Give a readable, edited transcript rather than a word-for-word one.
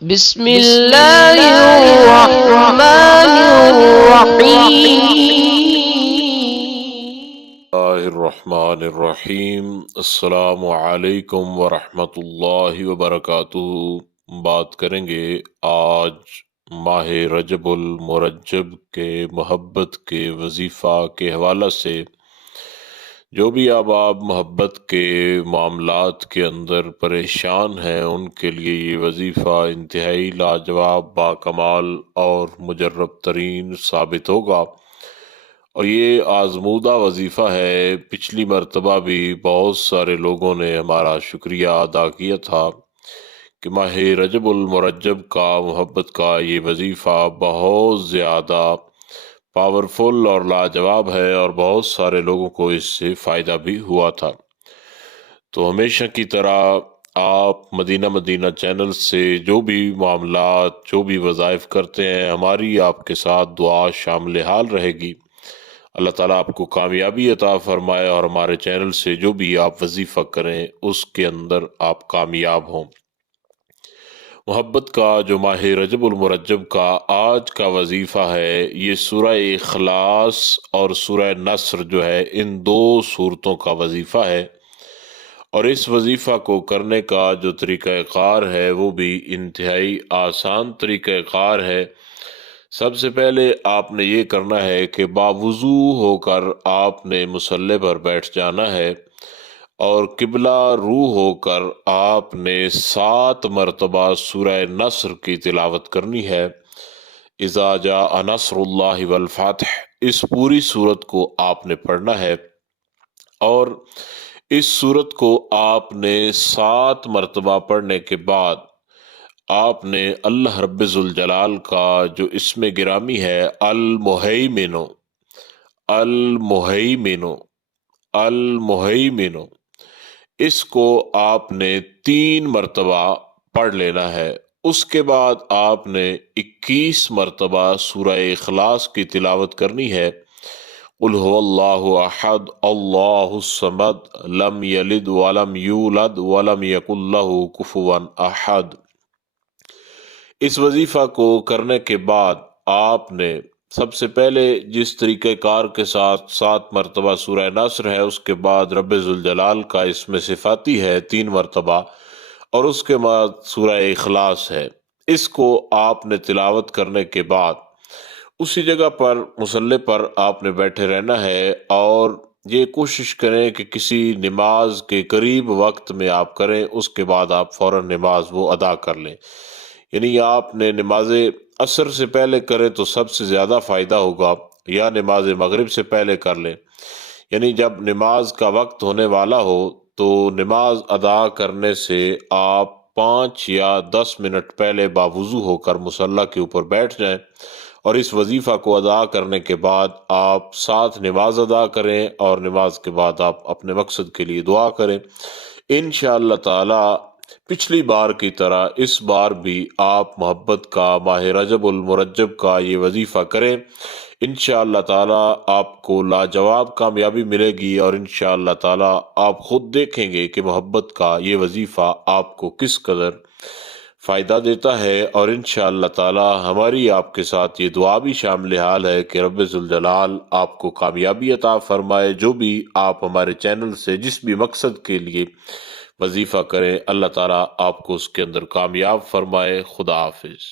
بسم اللہ الرحمن الرحمن الرحیم۔ السلام علیکم ورحمۃ اللہ وبرکاتہ۔ بات کریں گے آج ماہ رجب المرجب کے محبت کے وظیفہ کے حوالہ سے۔ جو بھی آپ محبت کے معاملات کے اندر پریشان ہیں، ان کے لیے یہ وظیفہ انتہائی لاجواب، باکمال اور مجرب ترین ثابت ہوگا، اور یہ آزمودہ وظیفہ ہے۔ پچھلی مرتبہ بھی بہت سارے لوگوں نے ہمارا شکریہ ادا کیا تھا کہ ماہ رجب المرجب کا محبت کا یہ وظیفہ بہت زیادہ پاورفل اور لاجواب ہے، اور بہت سارے لوگوں کو اس سے فائدہ بھی ہوا تھا۔ تو ہمیشہ کی طرح آپ مدینہ چینل سے جو بھی معاملات، جو بھی وظائف کرتے ہیں، ہماری آپ کے ساتھ دعا شامل حال رہے گی۔ اللہ تعالیٰ آپ کو کامیابی عطا فرمائے، اور ہمارے چینل سے جو بھی آپ وظیفہ کریں اس کے اندر آپ کامیاب ہوں۔ محبت کا جو ماہ رجب المرجب کا آج کا وظیفہ ہے، یہ سورہ اخلاص اور سورہ نصر جو ہے، ان دو سورتوں کا وظیفہ ہے، اور اس وظیفہ کو کرنے کا جو طریقہ کار ہے وہ بھی انتہائی آسان طریقہ کار ہے۔ سب سے پہلے آپ نے یہ کرنا ہے کہ باوضو ہو کر آپ نے مصلی پر بیٹھ جانا ہے، اور قبلہ رو ہو کر آپ نے 7 مرتبہ سورہ نصر کی تلاوت کرنی ہے۔ اذا جاء نصر اللہ والفتح، اس پوری سورت کو آپ نے پڑھنا ہے، اور اس سورت کو آپ نے 7 مرتبہ پڑھنے کے بعد آپ نے اللہ رب ذوالجلال کا جو اسم گرامی ہے، المہیمن، المہیمن، المہیمن، اس کو آپ نے 3 مرتبہ پڑھ لینا ہے۔ اس کے بعد آپ نے 21 مرتبہ سورہ اخلاص کی تلاوت کرنی ہے۔ قل هو اللہ احد اللہ الصمد لم یلد ولم یولد ولم یکن لہ کفوا احد۔ اس وظیفہ کو کرنے کے بعد آپ نے سب سے پہلے جس طریقہ کار کے ساتھ 7 مرتبہ سورہ نصر ہے، اس کے بعد رب ذوالجلال کا اسم صفاتی ہے 3 مرتبہ، اور اس کے بعد سورہ اخلاص ہے۔ اس کو آپ نے تلاوت کرنے کے بعد اسی جگہ پر مصلی پر آپ نے بیٹھے رہنا ہے، اور یہ کوشش کریں کہ کسی نماز کے قریب وقت میں آپ کریں، اس کے بعد آپ فوراً نماز وہ ادا کر لیں۔ یعنی آپ نے نماز عصر سے پہلے کریں تو سب سے زیادہ فائدہ ہوگا، یا نماز مغرب سے پہلے کر لیں۔ یعنی جب نماز کا وقت ہونے والا ہو تو نماز ادا کرنے سے آپ 5 یا 10 منٹ پہلے باوضو ہو کر مصلی کے اوپر بیٹھ جائیں، اور اس وظیفہ کو ادا کرنے کے بعد آپ ساتھ نماز ادا کریں، اور نماز کے بعد آپ اپنے مقصد کے لیے دعا کریں۔ انشاءاللہ تعالی پچھلی بار کی طرح اس بار بھی آپ محبت کا ماہ رجب المرجب کا یہ وظیفہ کریں۔ انشاءاللہ تعالی آپ کو لاجواب کامیابی ملے گی، اور انشاءاللہ تعالی آپ خود دیکھیں گے کہ محبت کا یہ وظیفہ آپ کو کس قدر فائدہ دیتا ہے، اور انشاءاللہ تعالی ہماری آپ کے ساتھ یہ دعا بھی شامل حال ہے کہ رب ذوالجلال آپ کو کامیابی عطا فرمائے۔ جو بھی آپ ہمارے چینل سے جس بھی مقصد کے لیے وظیفہ کریں، اللہ تعالیٰ آپ کو اس کے اندر کامیاب فرمائے۔ خدا حافظ۔